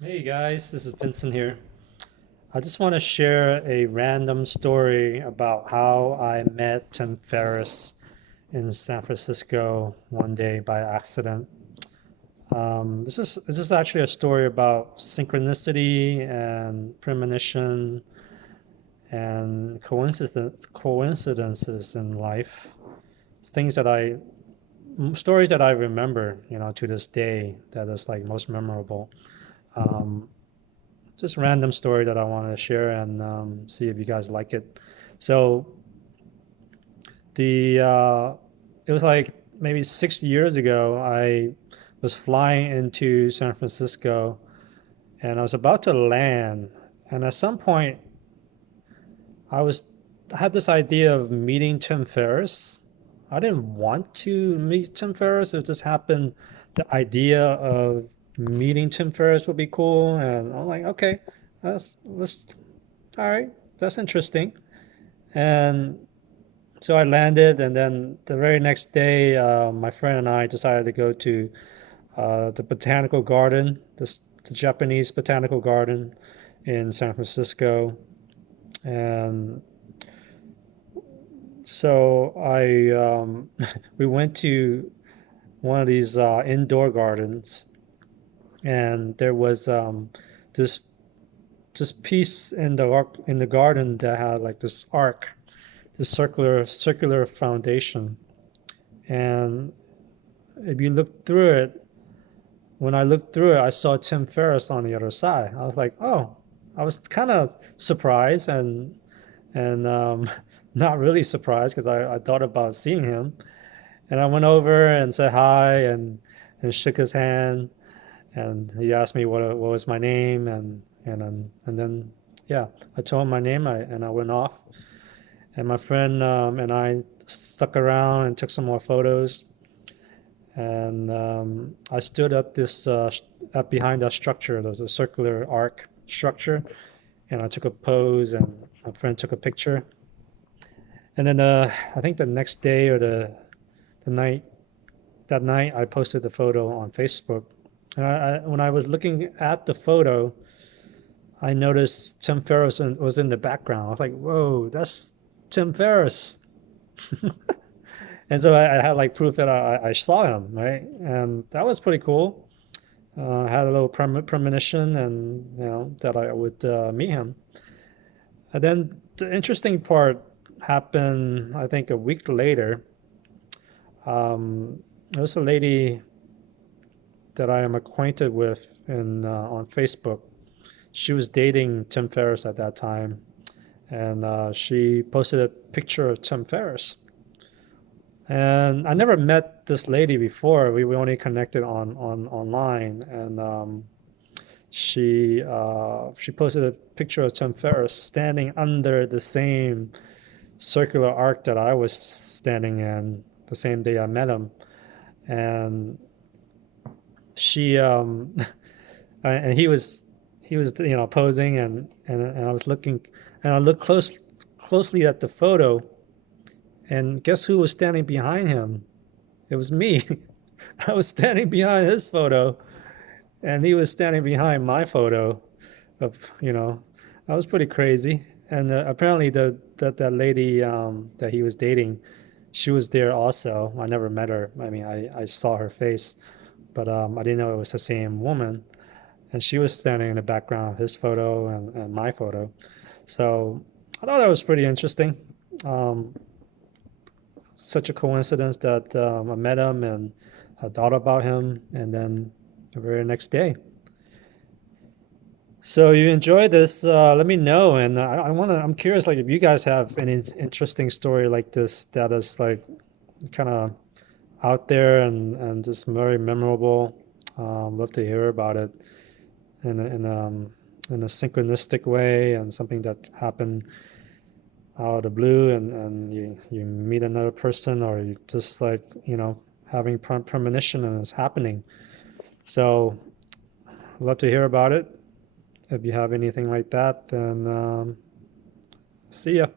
Hey guys, this is Vincent here. I just want to share a random story about how I met Tim Ferriss in San Francisco one day by accident. This is actually a story about synchronicity and premonition and coincidences in life. Things that I Stories that I remember, to this day that is like most memorable. Um, just a random story that I wanted to share and see if you guys like it. So the it was like maybe 6 years ago. I was flying into San Francisco and I was about to land. And at some point, I was I had this idea of meeting Tim Ferriss. I didn't want to meet Tim Ferriss. It just happened. The idea of meeting Tim Ferriss would be cool, and I'm like, okay, let's all right, that's interesting. And so I landed, and then the very next day, my friend and I decided to go to the botanical garden, the Japanese botanical garden in San Francisco. And so we went to one of these indoor gardens, and there was this this piece in the garden that had like this arc, this circular foundation. And if you look through it, when I looked through it, I saw Tim Ferriss on the other side. I was like, oh, I was kind of surprised and not really surprised because I thought about seeing him. And I went over and said hi and shook his hand. And he asked me what was my name and then yeah, I told him my name and I went off. And my friend and I stuck around and took some more photos. And I stood at this up behind that structure. There's a circular arc structure, and I took a pose, and my friend took a picture. And then I think the next day or the night that night, I posted the photo on Facebook. And when I was looking at the photo, I noticed Tim Ferriss was in the background. I was like, "Whoa, that's Tim Ferriss!" And so I had like proof that I saw him, right? And that was pretty cool. I had a little premonition, and that I would meet him. And then the interesting part happened, I think, a week later. There was a lady that I am acquainted with in on Facebook. She was dating Tim Ferriss at that time, and she posted a picture of Tim Ferriss. And I never met this lady before. We only connected on online, and she posted a picture of Tim Ferriss standing under the same circular arc that I was standing in the same day I met him. And she and he was posing, and I was looking, and I looked closely at the photo, and guess who was standing behind him? It was me. I was standing behind his photo, and he was standing behind my photo of that was pretty crazy. And apparently that lady that he was dating, she was there also. I never met her. I mean, I saw her face, but I didn't know it was the same woman. And she was standing in the background of his photo and my photo. So I thought that was pretty interesting. Um, Such a coincidence that I met him and I thought about him, and then the very next day. So you enjoyed this? Let me know, and I want to. I'm curious, like if you guys have any interesting story like this that is like kind of out there and just very memorable. Love to hear about it in a synchronistic way and something that happened out of the blue, and you meet another person, or you just like having premonition and it's happening. So love to hear about it. If you have anything like that, then see ya.